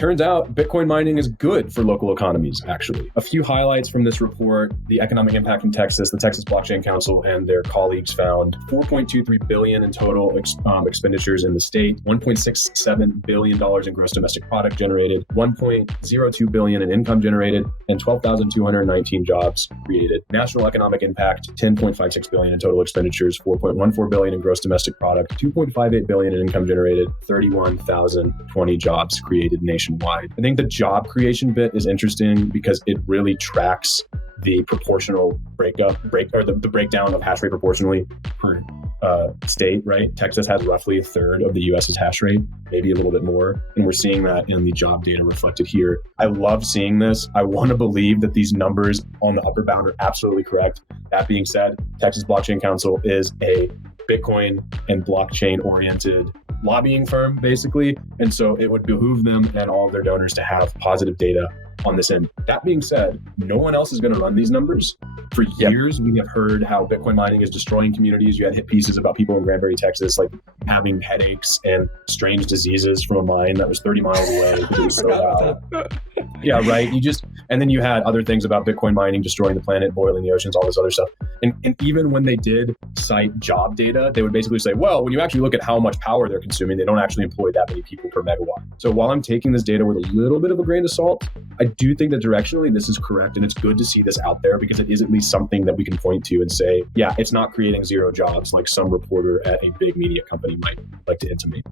turns out Bitcoin mining is good for local economies, actually. A few highlights from this report: the economic impact in Texas, the Texas Blockchain Council and their colleagues found $4.23 billion in total expenditures in the state, $1.67 billion in gross domestic product generated, $1.02 billion in income generated, and 12,219 jobs created. National economic impact, $10.56 billion in total expenditures, $4.14 billion in gross domestic product, $2.58 billion in income generated, 31,020 jobs created nationwide. I think the job creation bit is interesting because it really tracks the proportional the breakdown of hash rate proportionally per state, right? Texas has roughly a third of the US's hash rate, maybe a little bit more. And we're seeing that in the job data reflected here. I love seeing this. I want to believe that these numbers on the upper bound are absolutely correct. That being said, Texas Blockchain Council is a Bitcoin and blockchain oriented lobbying firm, basically. And so it would behoove them and all of their donors to have positive data on this end. That being said, no one else is going to run these numbers. For years, we have heard how Bitcoin mining is destroying communities. You had hit pieces about people in Granbury, Texas, like having headaches and strange diseases from a mine that was 30 miles away because it was so loud. Yeah, right. And then you had other things about Bitcoin mining destroying the planet, boiling the oceans, all this other stuff. And even when they did cite job data, they would basically say, well, when you actually look at how much power they're consuming, they don't actually employ that many people per megawatt. So while I'm taking this data with a little bit of a grain of salt, I do think that directionally this is correct. And it's good to see this out there because it is at least something that we can point to and say, yeah, it's not creating zero jobs like some reporter at a big media company might like to intimate.